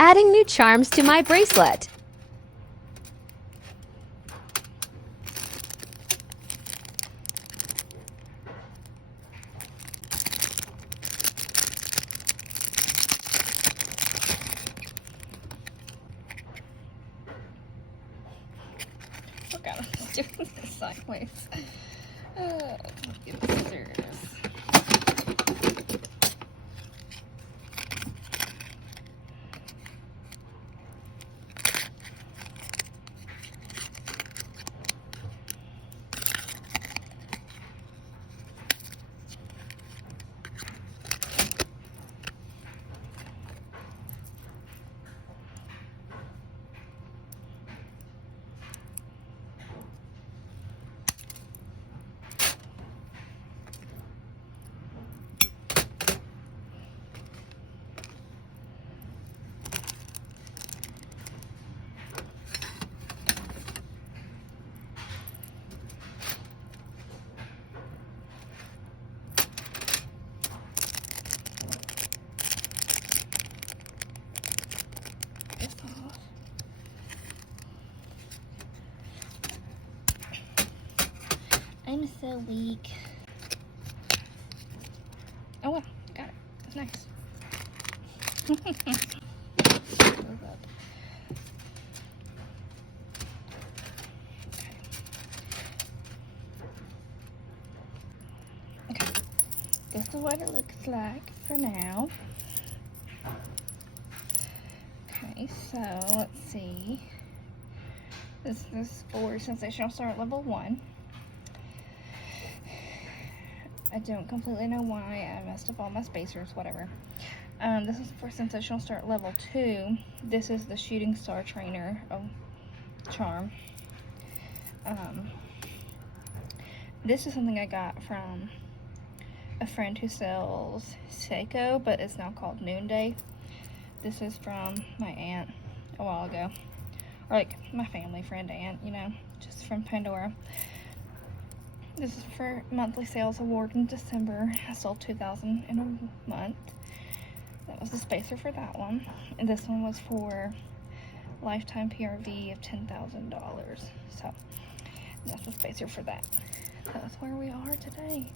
Adding new charms to my bracelet. Look at him doing this sideways. Let's get the scissors. I'm so weak. Oh well, got it. That's nice. Okay. This is what it looks like for now. Okay, so let's see. This is for Sensational Start Level 1. I don't completely know why. I messed up all my spacers, whatever. This is for Sensational Start Level 2. This is the Shooting Star Trainer charm. This is something I got from a friend who sells Seiko, but it's now called Noonday. This is from my aunt a while ago. Or like my family friend aunt, you know, just from Pandora. This is for monthly sales award in December. I sold 2,000 in a month. That was the spacer for that one. And this one was for lifetime PRV of $10,000. So that's the spacer for that. That's where we are today.